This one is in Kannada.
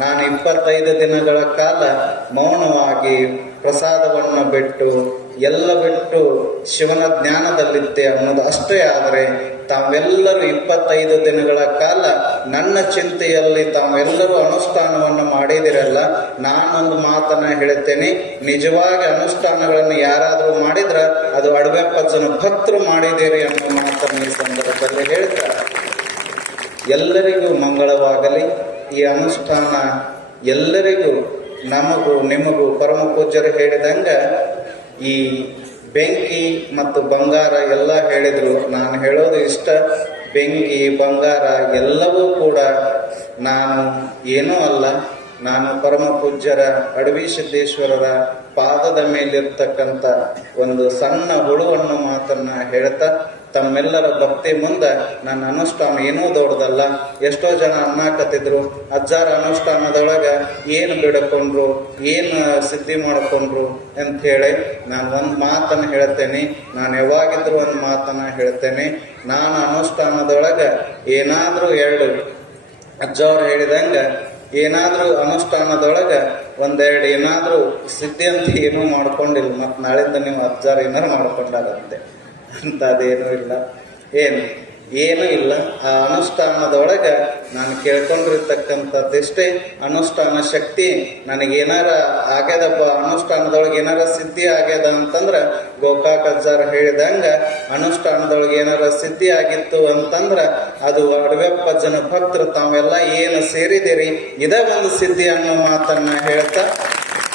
ನಾನು 25 ದಿನಗಳ ಕಾಲ ಮೌನವಾಗಿ ಪ್ರಸಾದವನ್ನು ಬಿಟ್ಟು ಎಲ್ಲ ಬಿಟ್ಟು ಶಿವನ ಜ್ಞಾನದಲ್ಲಿದ್ದೆ ಅನ್ನೋದು ಅಷ್ಟೇ. ಆದರೆ ತಾವೆಲ್ಲರೂ 25 ದಿನಗಳ ಕಾಲ ನನ್ನ ಚಿಂತೆಯಲ್ಲಿ ತಾವೆಲ್ಲರೂ ಅನುಷ್ಠಾನವನ್ನು ಮಾಡಿದಿರಲ್ಲ. ನಾನೊಂದು ಮಾತನ್ನ ಹೇಳ್ತೇನೆ, ನಿಜವಾಗಿ ಅನುಷ್ಠಾನಗಳನ್ನು ಯಾರಾದರೂ ಮಾಡಿದ್ರ ಅದು ಅಡವೆಪ್ಪಜ್ಜನ ಭಕ್ತರು ಮಾಡಿದಿರಿ ಅನ್ನೋ ಮಾತನ್ನು ಈ ಸಂದರ್ಭದಲ್ಲಿ ಹೇಳ್ತಾರೆ. ಎಲ್ಲರಿಗೂ ಮಂಗಳವಾಗಲಿ. ಈ ಅನುಷ್ಠಾನ ಎಲ್ಲರಿಗೂ, ನಮಗೂ ನಿಮಗೂ ಪರಮ ಪೂಜ್ಯರು ಹೇಳಿದಂಗ ಈ ಬೆಂಕಿ ಮತ್ತು ಬಂಗಾರ ಎಲ್ಲ ಹೇಳಿದ್ರು. ನಾನು ಹೇಳೋದು ಇಷ್ಟ, ಬೆಂಕಿ ಬಂಗಾರ ಎಲ್ಲವೂ ಕೂಡ ನಾನು ಏನೂ ಅಲ್ಲ. ನಾನು ಪರಮ ಪೂಜ್ಯರ ಅಡವಿ ಸಿದ್ದೇಶ್ವರರ ಪಾದದ ಮೇಲಿರ್ತಕ್ಕಂಥ ಒಂದು ಸಣ್ಣ ಹುಳುವನ್ನು ಮಾತನ್ನ ಹೇಳ್ತಾ, ತಮ್ಮೆಲ್ಲರ ಭಕ್ತಿ ಮುಂದೆ ನನ್ನ ಅನುಷ್ಠಾನ ಏನೂ ದೊಡ್ಡದಲ್ಲ. ಎಷ್ಟೋ ಜನ ಅನ್ನಾಕತ್ತಿದ್ರು, ಅಜ್ಜಾರ ಅನುಷ್ಠಾನದೊಳಗ ಏನು ಬಿಡಕೊಂಡ್ರು, ಏನು ಸಿದ್ಧಿ ಮಾಡ್ಕೊಂಡ್ರು ಅಂತ ಹೇಳಿ ನಾನು ಒಂದು ಮಾತನ್ನು ಹೇಳ್ತೇನೆ. ನಾನು ಯಾವಾಗಿದ್ರು ಒಂದು ಮಾತನ್ನ ಹೇಳ್ತೇನೆ. ನಾನು ಅನುಷ್ಠಾನದೊಳಗ ಏನಾದರೂ ಎರಡು ಅಜ್ಜವ್ರು ಹೇಳಿದಂಗ ಏನಾದರೂ ಅನುಷ್ಠಾನದೊಳಗ ಒಂದೆರಡು ಏನಾದರೂ ಸಿದ್ಧಿ ಅಂತ ಏನೂ ಮಾಡ್ಕೊಂಡಿಲ್ಲ. ಮತ್ತು ನಾಳಿಂದ ನೀವು ಅಜ್ಜಾರು ಏನಾರು ಮಾಡ್ಕೊಂಡಾರಂತೆ ಅಂತದೇನೂ ಇಲ್ಲ. ಏನೂ ಇಲ್ಲ. ಆ ಅನುಷ್ಠಾನದೊಳಗ ನಾನು ಕೇಳ್ಕೊಂಡಿರ್ತಕ್ಕಂಥದ್ದಿಷ್ಟೇ. ಅನುಷ್ಠಾನ ಶಕ್ತಿ ನನಗೇನಾರ ಆಗ್ಯದಪ್ಪ, ಅನುಷ್ಠಾನದೊಳಗೆ ಏನಾರ ಸಿದ್ಧಿ ಆಗ್ಯದ ಅಂತಂದ್ರೆ ಗೋಕಾಕ್ ಅಜ್ಜಾರ ಹೇಳಿದಂಗ ಅನುಷ್ಠಾನದೊಳಗೆ ಏನಾರ ಸಿದ್ಧಿ ಆಗಿತ್ತು ಅಂತಂದ್ರ ಅದು ಅಡವೆಪ್ಪಜ್ಜನ ಭಕ್ತರು ತಾವೆಲ್ಲ ಏನು ಸೇರಿದಿರಿ ಇದೇ ಒಂದು ಸಿದ್ಧಿ ಅನ್ನೋ ಮಾತನ್ನ ಹೇಳ್ತಾ